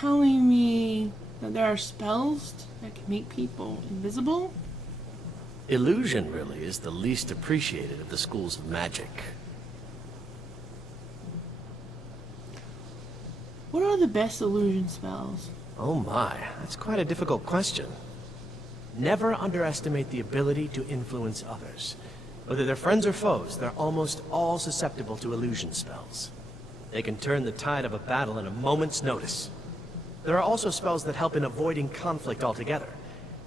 telling me that there are spells that can make people invisible? Illusion, really, is the least appreciated of the schools of magic. What are the best illusion spells? Oh my, that's quite a difficult question. Never underestimate the ability to influence others. Whether they're friends or foes, they're almost all susceptible to illusion spells. They can turn the tide of a battle in a moment's notice. There are also spells that help in avoiding conflict altogether.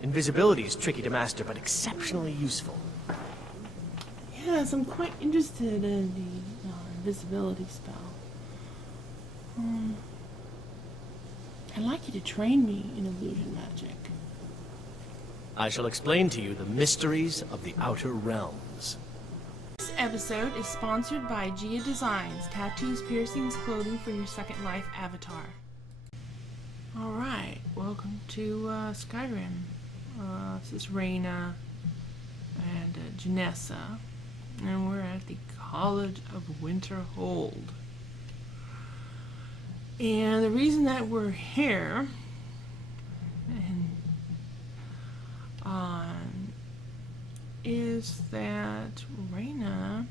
Invisibility is tricky to master, but exceptionally useful. Yes, I'm quite interested in the invisibility spell. I'd like you to train me in illusion magic. I shall explain to you the mysteries of the Outer Realms. This episode is sponsored by Gia Designs, tattoos, piercings, clothing for your Second Life avatar. Alright, welcome to Skyrim. This is Reyna and Janessa, and we're at the College of Winterhold. And the reason that we're here is that Reyna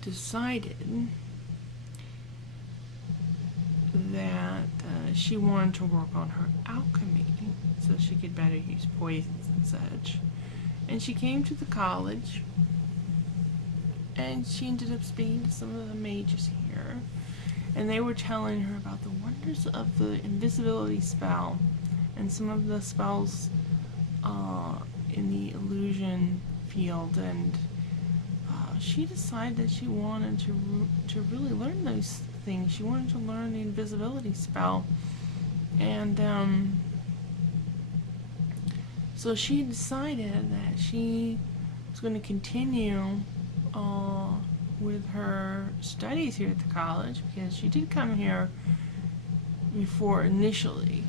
decided that she wanted to work on her alchemy so she could better use poisons and such. And she came to the college and she ended up speaking to some of the mages here, and they were telling her about the wonders of the invisibility spell and some of the spells in the illusion field, and she decided that she wanted to really learn those things. She wanted to learn the invisibility spell, and so she decided that she was going to continue with her studies here at the college, because she did come here before initially,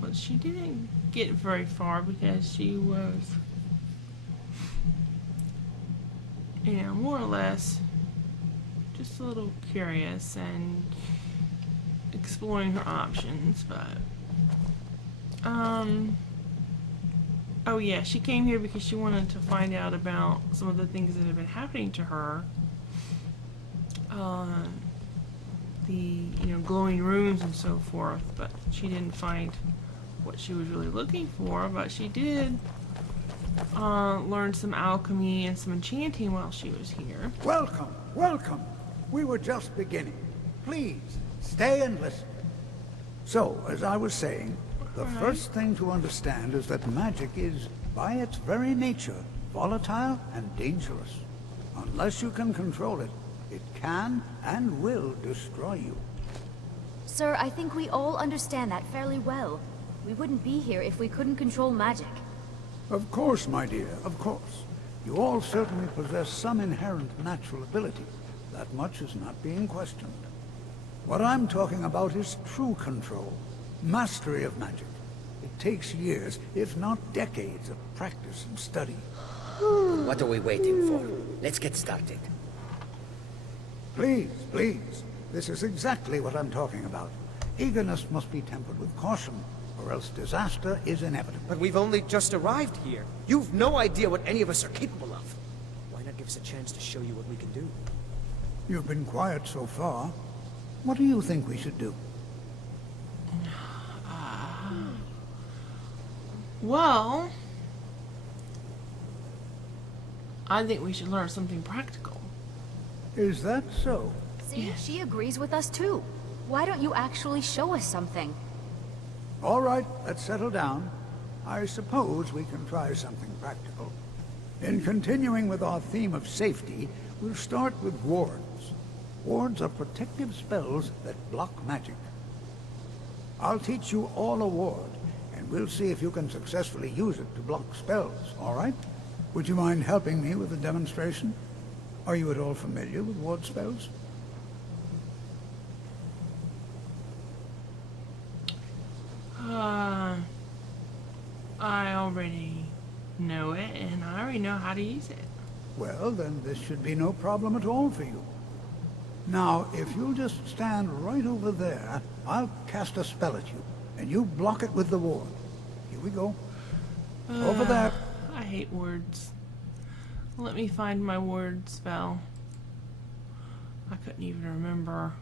but she didn't get very far because she was, more or less just a little curious and exploring her options. But oh yeah, she came here because she wanted to find out about some of the things that have been happening to her. The glowing runes and so forth, but she didn't find what she was really looking for. But she did learn some alchemy and some enchanting while she was here. Welcome, welcome. We were just beginning. Please, stay and listen. So, as I was saying, the first thing to understand is that magic is, by its very nature, volatile and dangerous. Unless you can control it, it can and will destroy you. Sir, I think we all understand that fairly well. We wouldn't be here if we couldn't control magic. Of course, my dear, of course. You all certainly possess some inherent natural ability. That much is not being questioned. What I'm talking about is true control, mastery of magic. It takes years, if not decades, of practice and study. What are we waiting for? Let's get started. Please, please. This is exactly what I'm talking about. Eagerness must be tempered with caution, or else disaster is inevitable. But we've only just arrived here. You've no idea what any of us are capable of. Why not give us a chance to show you what we can do? You've been quiet so far. What do you think we should do? Well, I think we should learn something practical. Is that so? See, she agrees with us too. Why don't you actually show us something? All right, let's settle down. I suppose we can try something practical. In continuing with our theme of safety, we'll start with wards. Wards are protective spells that block magic. I'll teach you all a ward, and we'll see if you can successfully use it to block spells, all right? Would you mind helping me with the demonstration? Are you at all familiar with ward spells? I already know it, and I already know how to use it. Well, then this should be no problem at all for you. Now, if you'll just stand right over there, I'll cast a spell at you, and you block it with the ward. Here we go. Over there. I hate words. Let me find my word spell. I couldn't even remember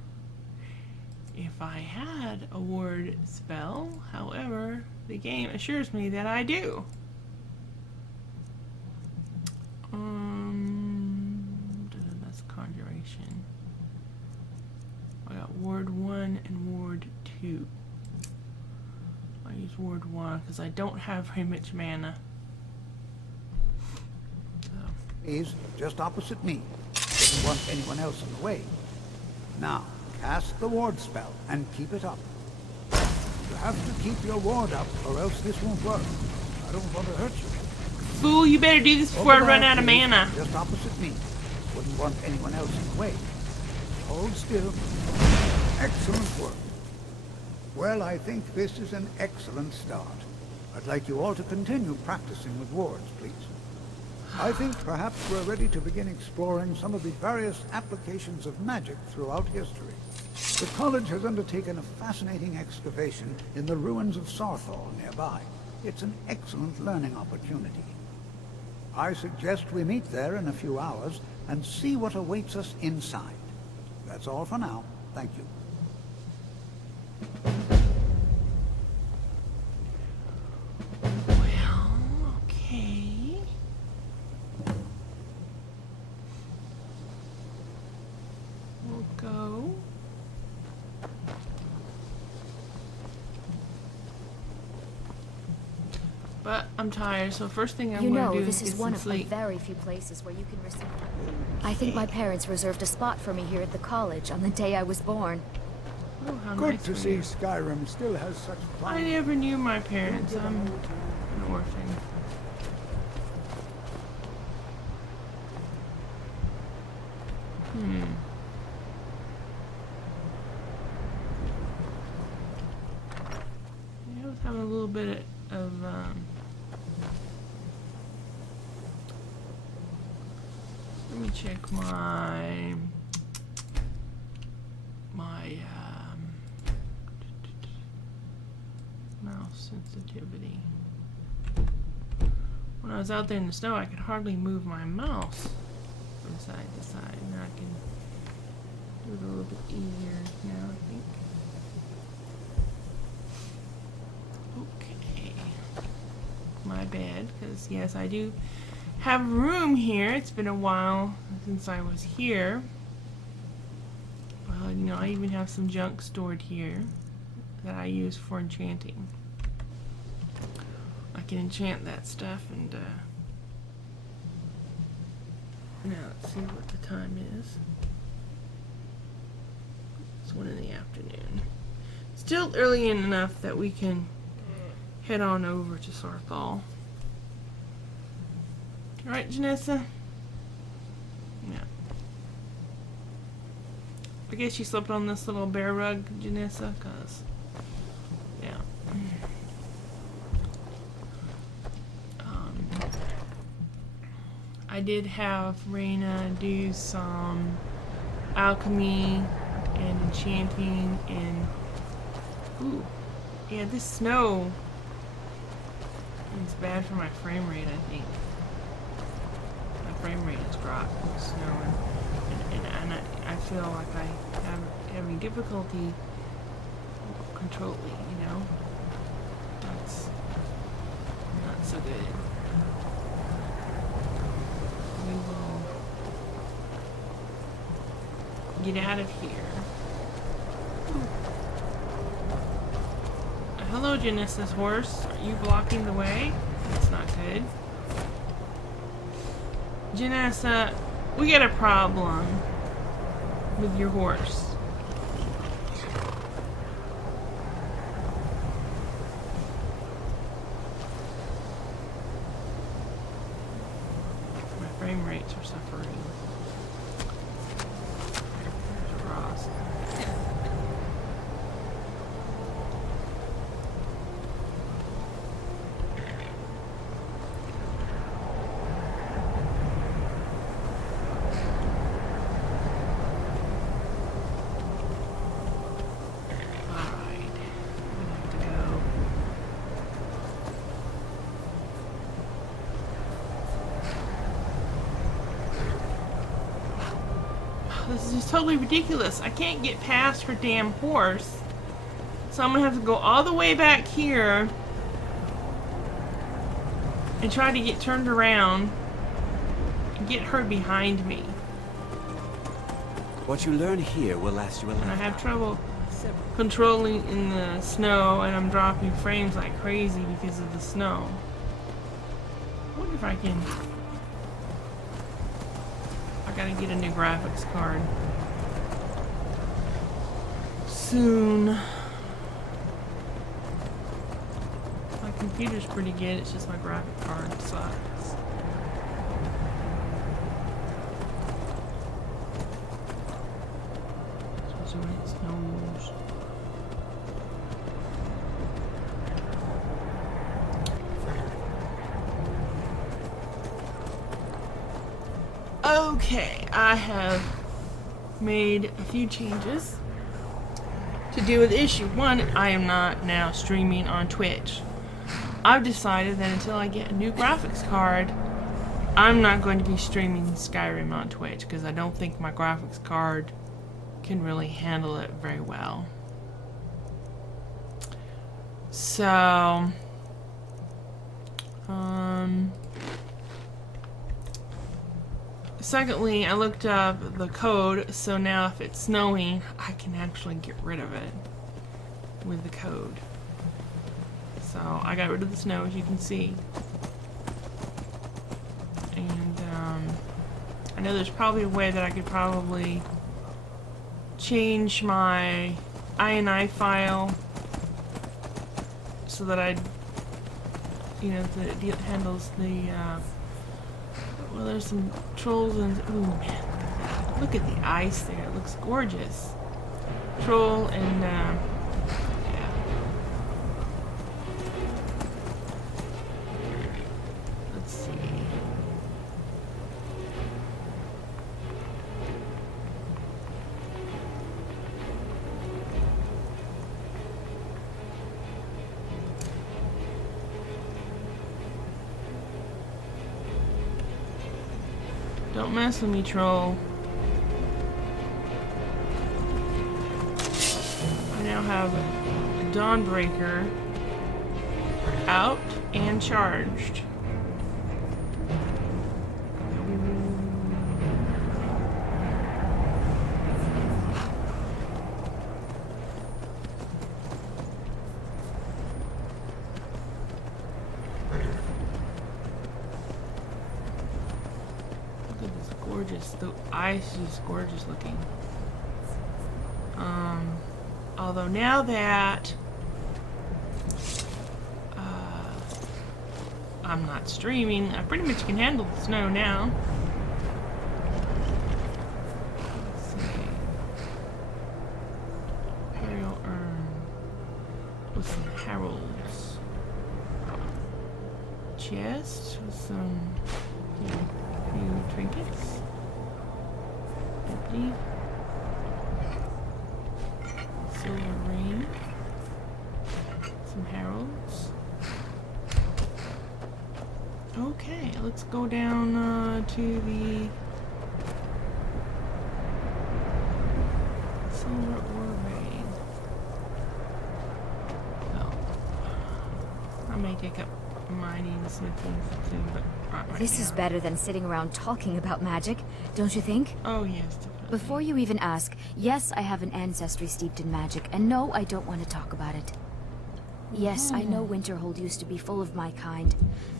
if I had a word spell. However, the game assures me that I do. That's conjuration. I got ward 1 and ward 2. I use ward 1 because I don't have very much mana. He's just opposite me. Doesn't want anyone else in the way. Now, cast the ward spell and keep it up. You have to keep your ward up or else this won't work. I don't want to hurt you. Fool, you better do this before I run out of mana. Just opposite me. Wouldn't want anyone else in the way. Hold still. Excellent work. Well, I think this is an excellent start. I'd like you all to continue practicing with wards, please. I think perhaps we're ready to begin exploring some of the various applications of magic throughout history. The college has undertaken a fascinating excavation in the ruins of Saarthal nearby. It's an excellent learning opportunity. I suggest we meet there in a few hours and see what awaits us inside. That's all for now. Thank you. Well, okay. We'll go. But I'm tired, so first thing I'm You going know, to do this is is get one some of the sleep. very few places where you can receive. I think my parents reserved a spot for me here at the college on the day I was born. Oh, how Good nice to of see you. Skyrim still has such I fun. never knew my parents. I'm an orphan. Yeah, I was having a little bit of let me check my mouse sensitivity. When I was out there in the snow, I could hardly move my mouse from side to side. Now I can do it a little bit easier now, I think. Okay. My bad, because yes, I do have room here. It's been a while since I was here. You know, I even have some junk stored here that I use for enchanting. I can enchant that stuff and now let's see what the time is. It's 1 in the afternoon. Still early enough that we can head on over to Saarthal. Alright, Janessa? Yeah. I guess you slept on this little bear rug, Janessa, cause yeah. I did have Reyna do some alchemy and enchanting and ooh, yeah, this snow is bad for my frame rate, I think. My frame rate is dropped with snow and I feel like I have having difficulty controlling, you know? That's not so good. We will get out of here. Hello, Janessa's horse. Are you blocking the way? That's not good. Janessa, we got a problem with your horse. My frame rates are suffering. There's Ross. totally ridiculous. I can't get past her damn horse. So I'm gonna have to go all the way back here and try to get turned around and get her behind me. What you learn here will last you a And I lifetime. have trouble controlling in the snow, and I'm dropping frames like crazy because of the snow. I wonder if I can... I gotta get a new graphics card soon. My computer's pretty good, it's just my graphic card sucks. Especially when it snows. Okay, I have made a few changes to do with issue 1. I am not now streaming on Twitch. I've decided that until I get a new graphics card, I'm not going to be streaming Skyrim on Twitch because I don't think my graphics card can really handle it very well. So, secondly, I looked up the code, so now if it's snowing, I can actually get rid of it with the code. So I got rid of the snow, as you can see. And I know there's probably a way that I could probably change my INI file so that that it handles the well, there's some trolls and ooh man, look at the ice there. It looks gorgeous. Troll and yeah. Let's see. Don't mess with me, troll. I now have a Dawnbreaker out and charged. The ice is gorgeous looking. Although now that I'm not streaming, I pretty much can handle the snow now. Let's see. Imperial urn with some heralds. Chest with some few trinkets. Silver ring. Some heralds. Okay, let's go down to the silver ore raid. Oh, I may take up mining and smithing too, but not right This now. is better than sitting around talking about magic, don't you think? Oh yes, definitely. Before you even ask, yes, I have an ancestry steeped in magic, and no, I don't want to talk about it. Yes, I know Winterhold used to be full of my kind,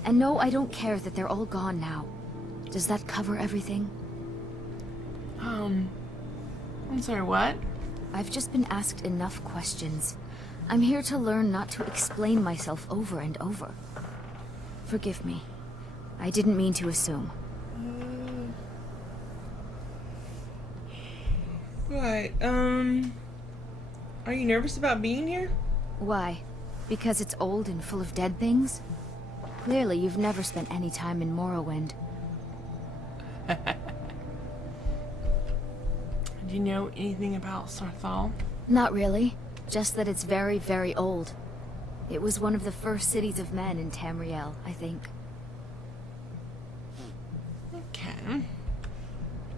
and no, I don't care that they're all gone now. Does that cover everything? I'm sorry, what? I've just been asked enough questions. I'm here to learn not to explain myself over and over. Forgive me. I didn't mean to assume. Right, are you nervous about being here? Why? Because it's old and full of dead things? Clearly, you've never spent any time in Morrowind. Do you know anything about Saarthal? Not really. Just that it's very, very old. It was one of the first cities of men in Tamriel, I think. Okay.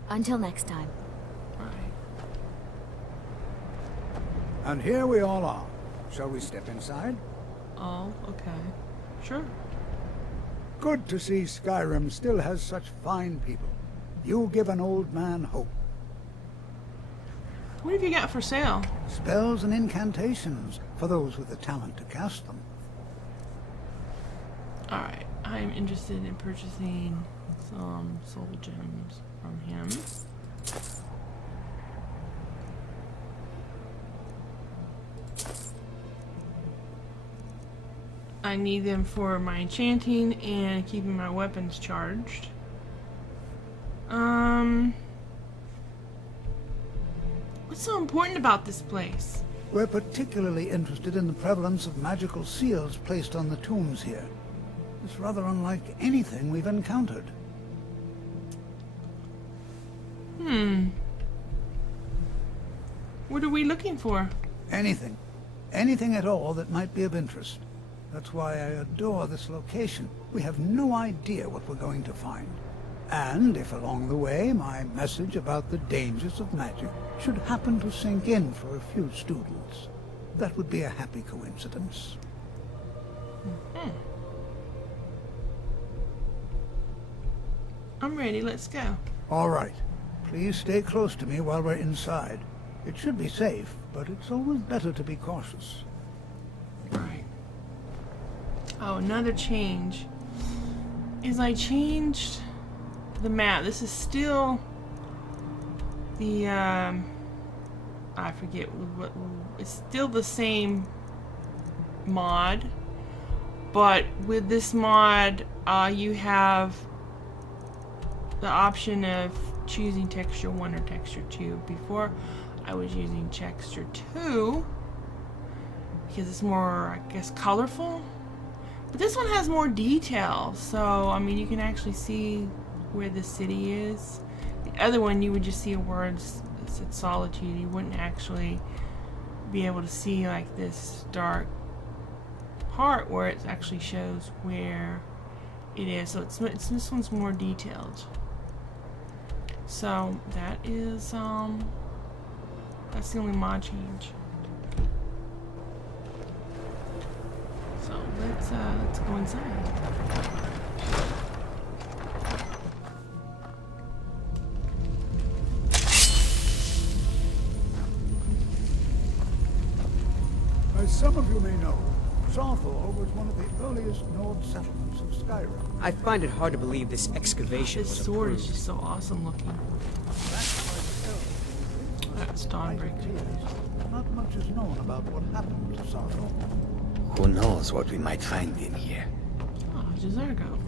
Until next time. Right. And here we all are. Shall we step inside? Oh, okay. Sure. Good to see Skyrim still has such fine people. You give an old man hope. What have you got for sale? Spells and incantations for those with the talent to cast them. Alright, I'm interested in purchasing some soul gems from him. I need them for my enchanting and keeping my weapons charged. What's so important about this place? We're particularly interested in the prevalence of magical seals placed on the tombs here. It's rather unlike anything we've encountered. What are we looking for? Anything. Anything at all that might be of interest. That's why I adore this location. We have no idea what we're going to find. And if along the way my message about the dangers of magic should happen to sink in for a few students, that would be a happy coincidence. I'm ready, let's go. All right. Please stay close to me while we're inside. It should be safe, but it's always better to be cautious. Right. Oh, another change is I changed the map. This is still the I forget what it's still the same mod, but with this mod you have the option of choosing texture 1 or texture 2. Before I was using texture 2 because it's more, I guess, colorful. But this one has more detail, so I mean you can actually see where the city is. The other one you would just see a word that said solitude. You wouldn't actually be able to see like this dark part where it actually shows where it is. So it's this one's more detailed. So that is that's the only mod change. So let's go inside. As some of you may know, Saarthal was one of the earliest Nord settlements of Skyrim. I find it hard to believe this excavation This was sword approved. is just so awesome looking. That's Dawnbreaker. Not much is known about what happened to Saarthal. Who knows what we might find in here? Oh, Jazargo.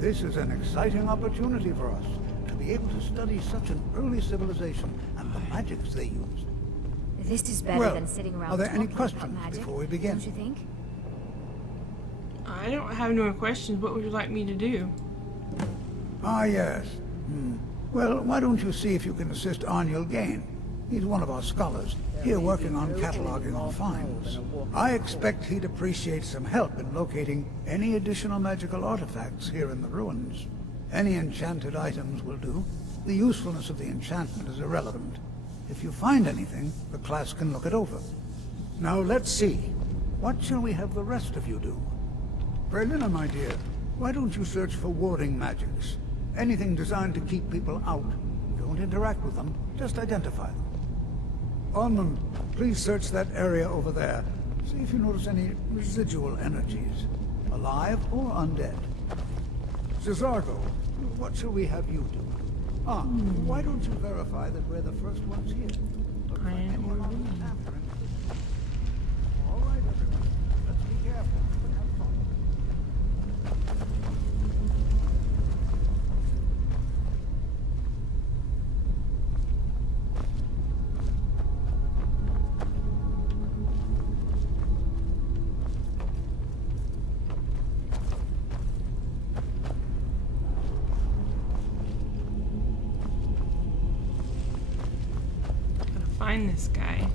This is an exciting opportunity for us to be able to study such an early civilization and the magics they used. This is better Well, than sitting around are there any talking questions about magic, before we begin? don't you think? I don't have no more questions. What would you like me to do? Ah, yes. Well, why don't you see if you can assist Arniel Gain? He's one of our scholars, here working on cataloging our finds. I expect he'd appreciate some help in locating any additional magical artifacts here in the ruins. Any enchanted items will do. The usefulness of the enchantment is irrelevant. If you find anything, the class can look it over. Now let's see. What shall we have the rest of you do? Berlina, my dear, why don't you search for warding magics? Anything designed to keep people out. Don't interact with them, just identify them. Onmund, please search that area over there. See if you notice any residual energies, alive or undead. Cesargo, what shall we have you do? Why don't you verify that we're the first ones here? Looks like Iron any or amount of wood. tampering. All right, everyone. Let's be careful, but have fun. Gotta find this guy.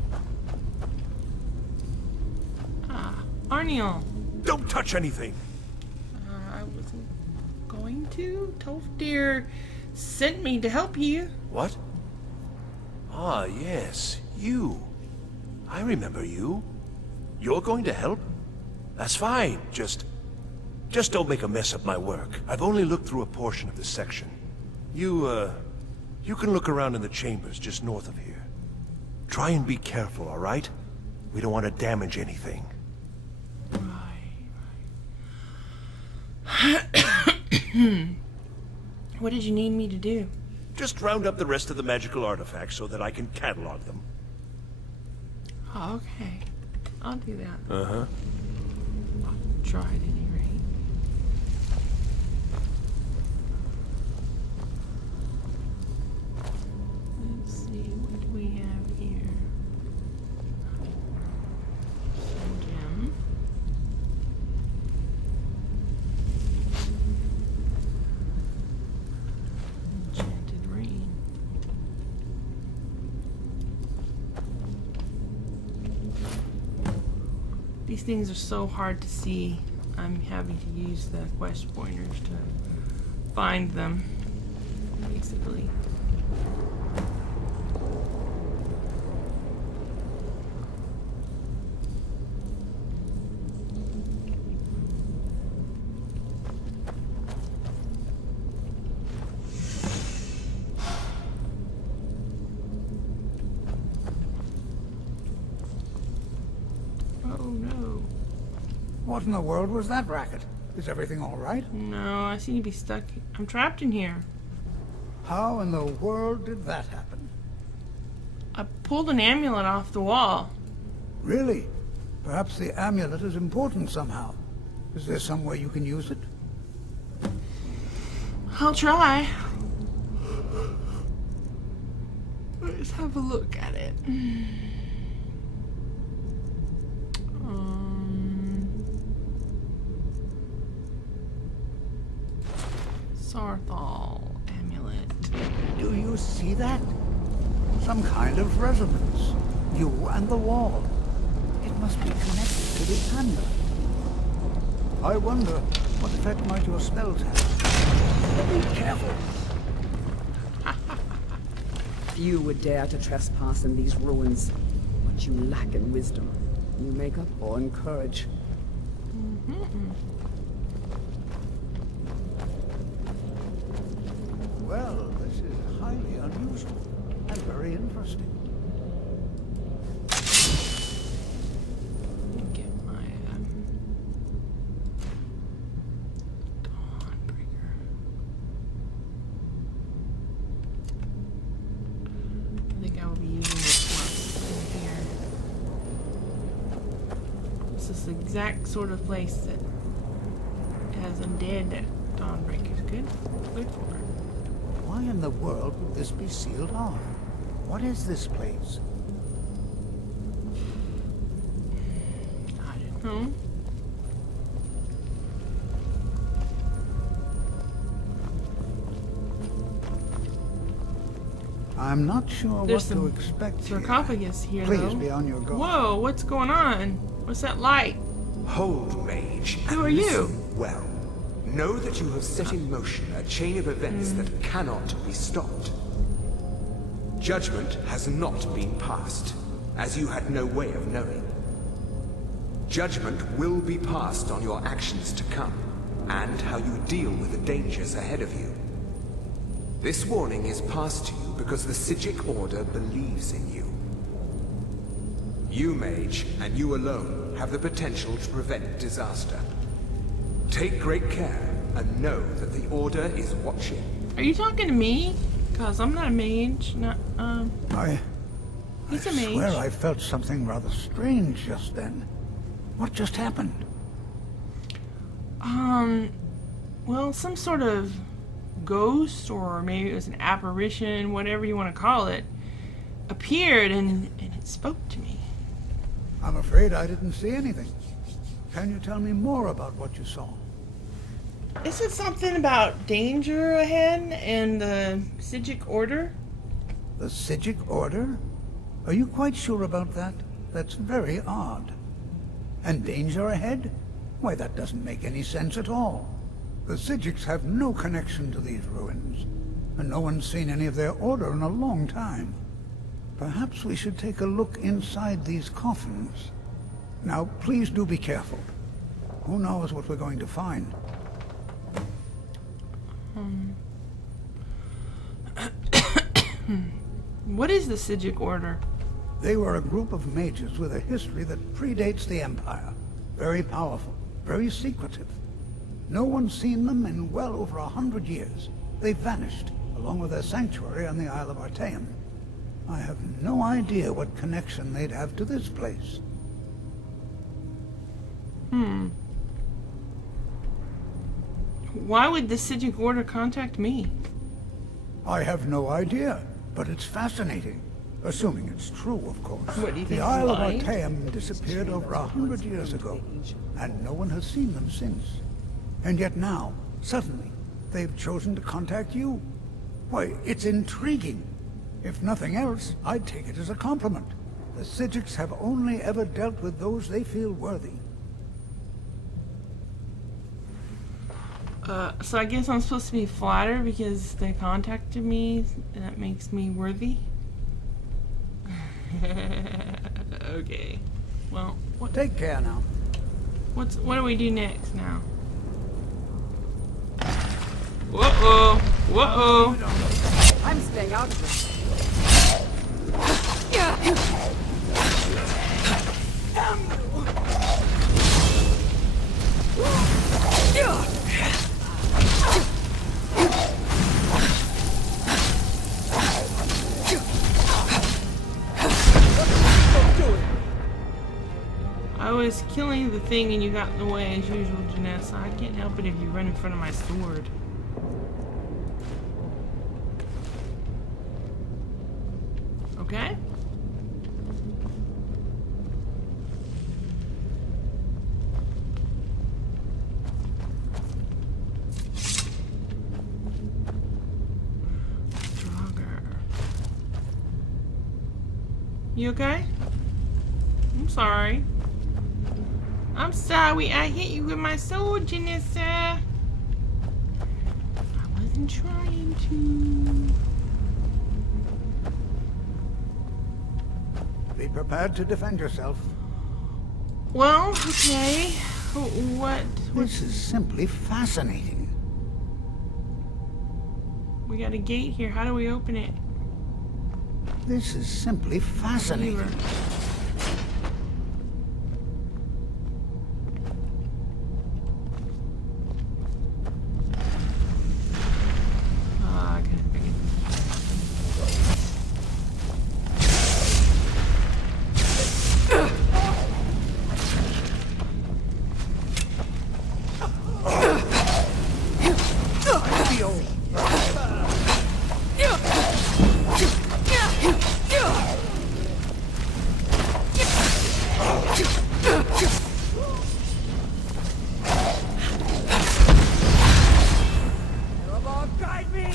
Ah, Arniel. Don't touch anything! I wasn't going to. Tolfdir sent me to help you. What? Ah, yes, you. I remember you. You're going to help? That's fine. Just don't make a mess of my work. I've only looked through a portion of this section. You can look around in the chambers just north of here. Try and be careful, all right? We don't want to damage anything. What did you need me to do? Just round up the rest of the magical artifacts so that I can catalog them. Oh, okay. I'll do that. Uh-huh. I'll try at any rate. Let's see, what do we have here? Some gem. Enchanted rain. These things are so hard to see. I'm having to use the quest pointers to find them, basically. Oh no. What in the world was that racket? Is everything all right? No, I seem to be stuck. I'm trapped in here. How in the world did that happen? I pulled an amulet off the wall. Really? Perhaps the amulet is important somehow. Is there some way you can use it? I'll try. Let's have a look at it. Saarthal amulet. Do you see that? Some kind of resonance. You and the wall. It must be connected to the amulet. I wonder what effect might your spells have. Be careful. Few would dare to trespass in these ruins. What you lack in wisdom, you make up for in courage. Well, this is highly unusual and very interesting. Get my Dawnbreaker. I think I will be using this one in here. This is the exact sort of place that has undead that Dawnbreaker is good for. Why in the world would this be sealed off? What is this place? I don't know. I'm not sure There's what to some expect here. sarcophagus here, Please though. be on your guard. Whoa, what's going on? What's that light? Hold, mage. Who and are you? listen well. Know that you have set in motion a chain of events that cannot be stopped. Judgment has not been passed, as you had no way of knowing. Judgment will be passed on your actions to come, and how you deal with the dangers ahead of you. This warning is passed to you because the Psijic Order believes in you. You, mage, and you alone, have the potential to prevent disaster. Take great care, and know that the Order is watching. Are you talking to me? Cause I'm not a mage. Not He's a mage. swear I felt something rather strange just then. What just happened? Well, some sort of ghost, or maybe it was an apparition, whatever you want to call it, appeared and it spoke to me. I'm afraid I didn't see anything. Can you tell me more about what you saw? Is it something about danger ahead and the Psijic Order? The Psijic Order? Are you quite sure about that? That's very odd. And danger ahead? Why, that doesn't make any sense at all. The Psijics have no connection to these ruins, and no one's seen any of their order in a long time. Perhaps we should take a look inside these coffins. Now, please do be careful. Who knows what we're going to find? What is the Sijic Order? They were a group of mages with a history that predates the Empire. Very powerful, very secretive. No one's seen them in well over 100 years. They vanished, along with their sanctuary on the Isle of Artaeum. I have no idea what connection they'd have to this place. Why would the Sijic Order contact me? I have no idea, but it's fascinating. Assuming it's true, of course. What, do you think The Isle of lying? Artaeum disappeared over 100 years ago, and no one has seen them since. And yet now, suddenly, they've chosen to contact you. Why, it's intriguing. If nothing else, I'd take it as a compliment. The Sijics have only ever dealt with those they feel worthy. So I guess I'm supposed to be flattered because they contacted me. That makes me worthy. Okay. Well, Take care now. what do we do next now? Whoa-oh! Whoa-oh! I'm staying out of this. I was killing the thing and you got in the way as usual, Janessa. I can't help it if you run in front of my sword. Okay? Draugr. You okay? I'm sorry. I'm sorry I hit you with my sword, Janessa. I wasn't trying to. Be prepared to defend yourself. Well, okay. What? This is simply fascinating. We got a gate here. How do we open it? This is simply fascinating. Lever. Okay, okay. Guide me!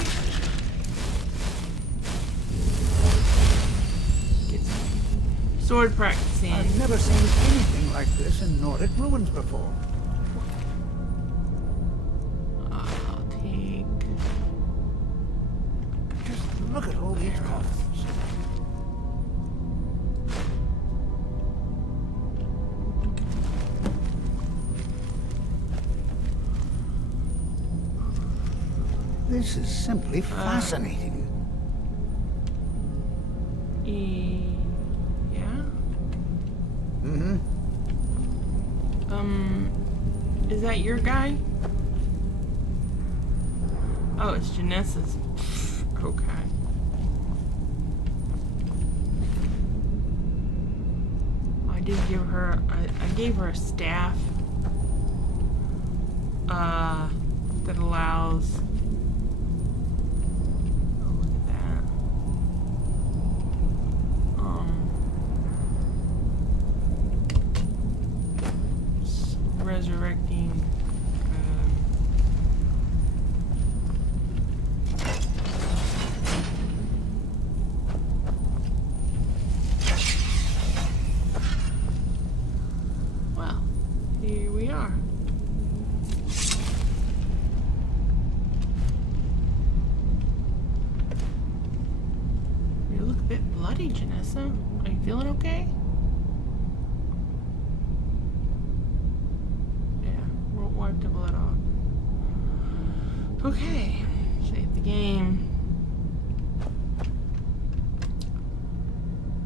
Get some sword practicing. I've never seen anything like this in Nordic ruins before. I'll take. Just look at all these coffins. This is simply fascinating. Yeah. Mm-hmm. Is that your guy? Oh, it's Janessa's. Okay. I did give her. I gave her a staff. That allows. Oh, look at that. Resurrecting. Well, here we are. Hey, Janessa. Are you feeling okay? Yeah, we'll wipe the blood off. Okay, save the game.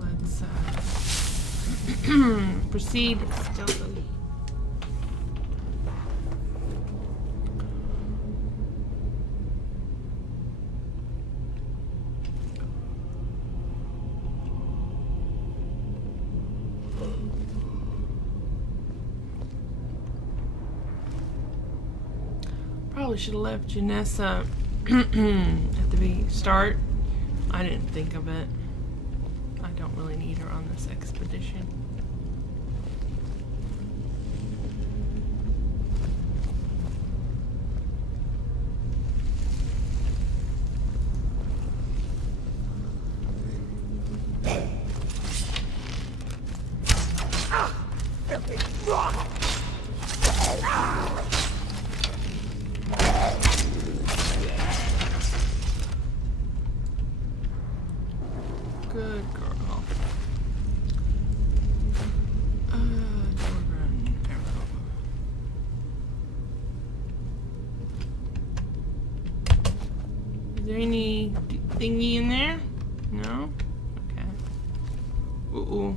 Let's proceed stealthily. Probably should have left Janessa at the start. I didn't think of it. I don't really need her on this expedition. Good girl. Children, arrow. Is there any thingy in there? No? Okay. Ooh.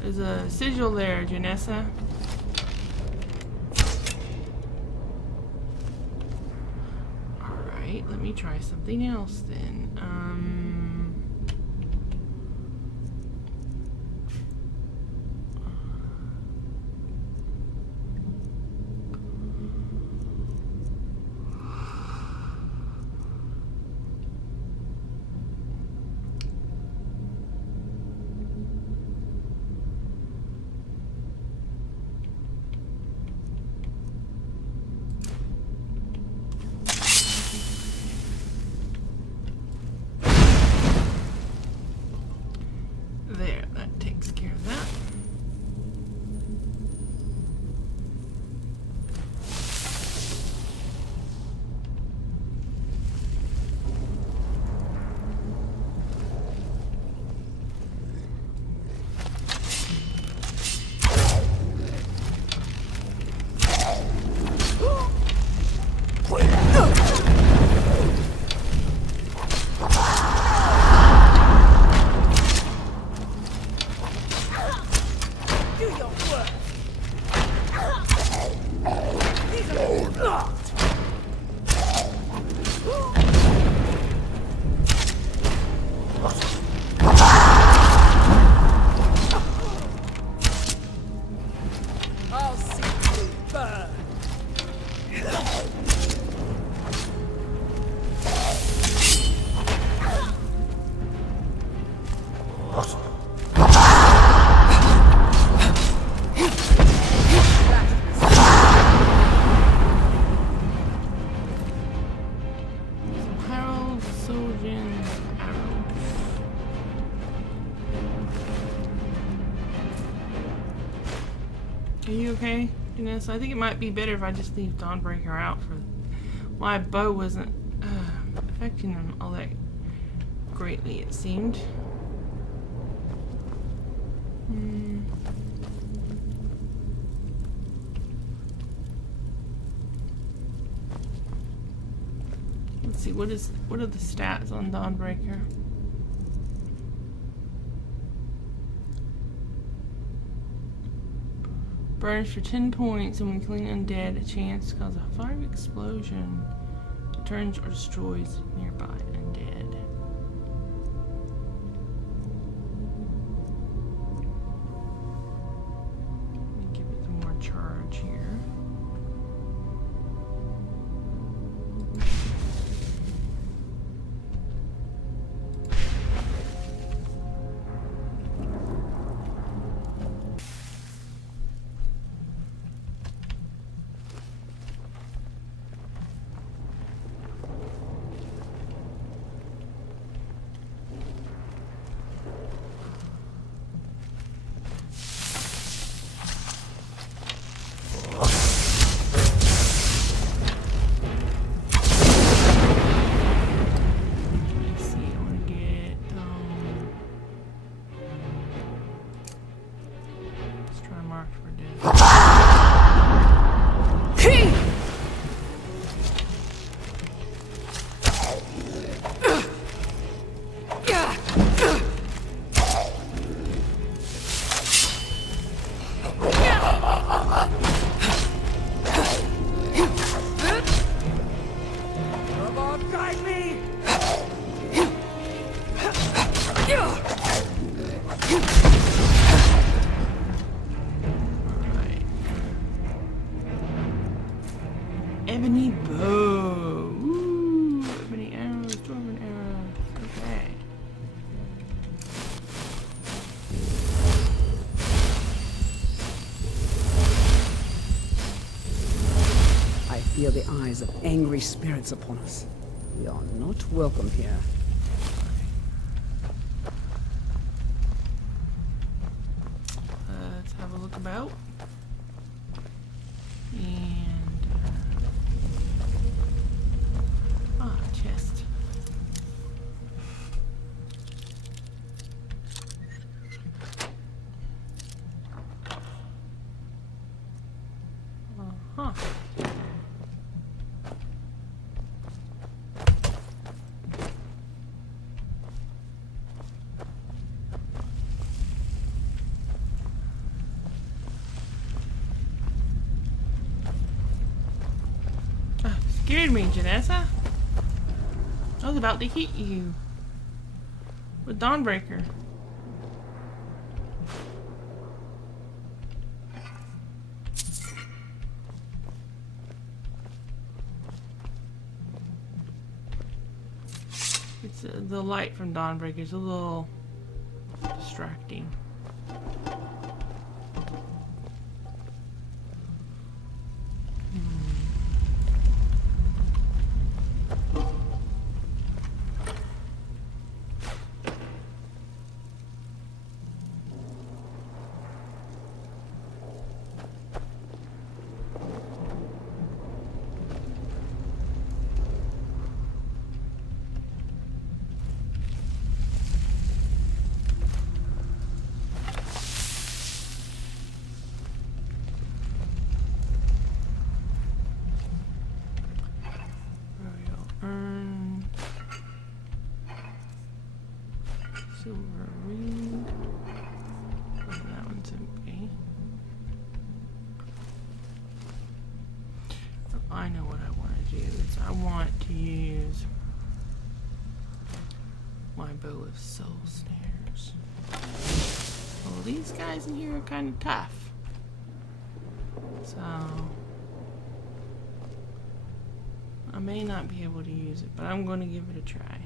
There's a sigil there, Janessa. Alright, let me try something else then. There, that takes care of that. Are you okay, Janessa? I think it might be better if I just leave Dawnbreaker out for... My bow wasn't affecting them all that greatly, it seemed. Let's see, what are the stats on Dawnbreaker? Burns for 10 points, and when killing undead, a chance to cause a fire explosion. It turns or destroys nearby undead. Let me give it some more charge here. fear the eyes of angry spirits upon us. We are not welcome here. Let's have a look about. And chest. Uh-huh. Scared me, Janessa. I was about to hit you with Dawnbreaker. It's the light from Dawnbreaker is a little distracting. Silver ring. Oh, that one's empty. Oh, I know what I want to do. Is I want to use my bow of soul snares. Well, these guys in here are kind of tough. So I may not be able to use it, but I'm going to give it a try.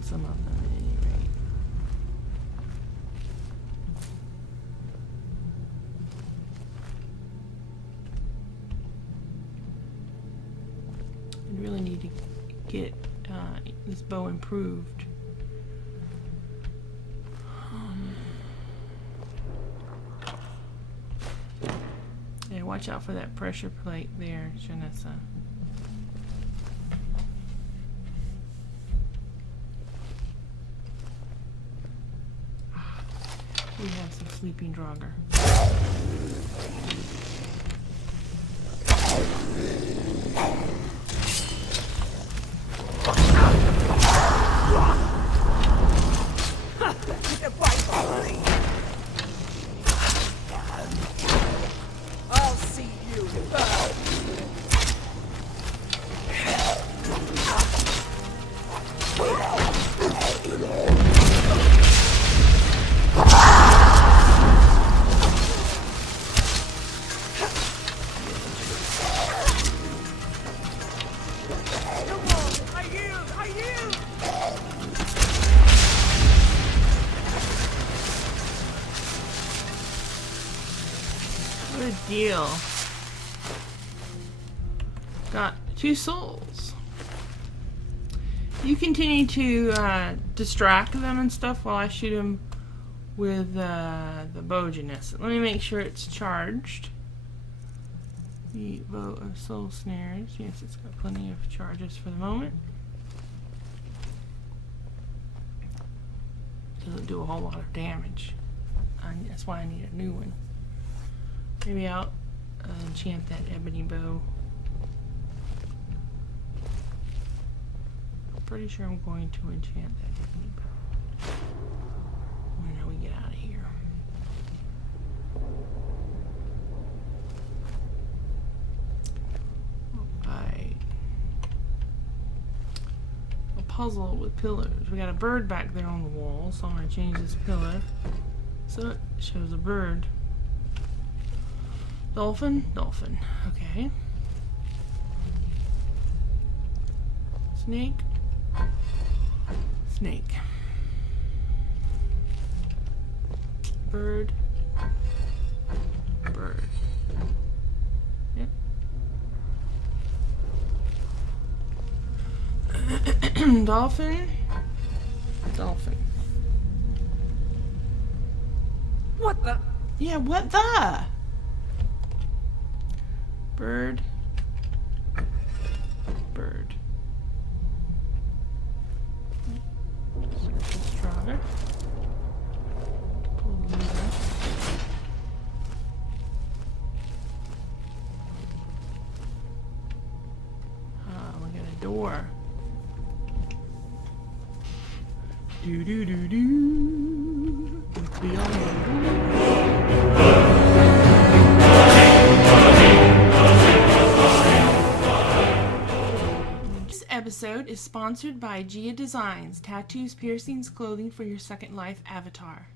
Some of them at any rate. I really need to get this bow improved. Yeah, watch out for that pressure plate there, Janessa. We have some sleeping Draugr. I'll see you burn. Good deal. Got 2 souls. You continue to distract them and stuff while I shoot them with the bow, Janessa. Let me make sure it's charged. The bow of soul snares. Yes, it's got plenty of charges for the moment. Doesn't do a whole lot of damage. That's why I need a new one. Maybe I'll enchant that ebony bow. I'm pretty sure I'm going to enchant that ebony bow when we get out of here. Alright. A puzzle with pillars. We got a bird back there on the wall, so I'm going to change this pillar so it shows a bird. Dolphin? Dolphin. Okay. Snake? Snake. Bird? Bird. Dolphin. Dolphin. What the? Yeah, what the? Bird. Bird. Circle Strider. Pull the lever. We got a door. Do do do do. Beyond the door. This episode is sponsored by Gia Designs, tattoos, piercings, clothing for your Second Life avatar.